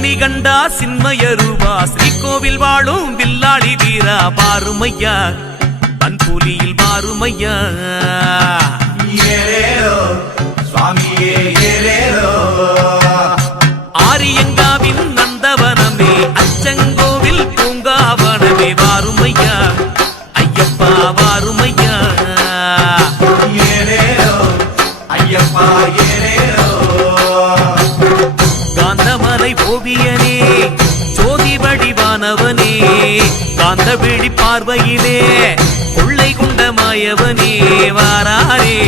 மணிகண்டா சின்மயரூபா ஸ்ரீகோவில் வாழும் வில்லாளி வீரா பாருமையா பன்புலியில் மாறுமையா சுவாமியே ஆரியங்காவின் நந்தவனமே அச்சங்கோவில் பூங்காவனமே வாருமையா ஐயப்பா வாருமையா ஐயப்பா காந்தமலை ஓவியனே ஜோதி வடிவானவனே காந்த விழி பார்வையிலே கொள்ளை கொண்ட மாயவனே வாராரே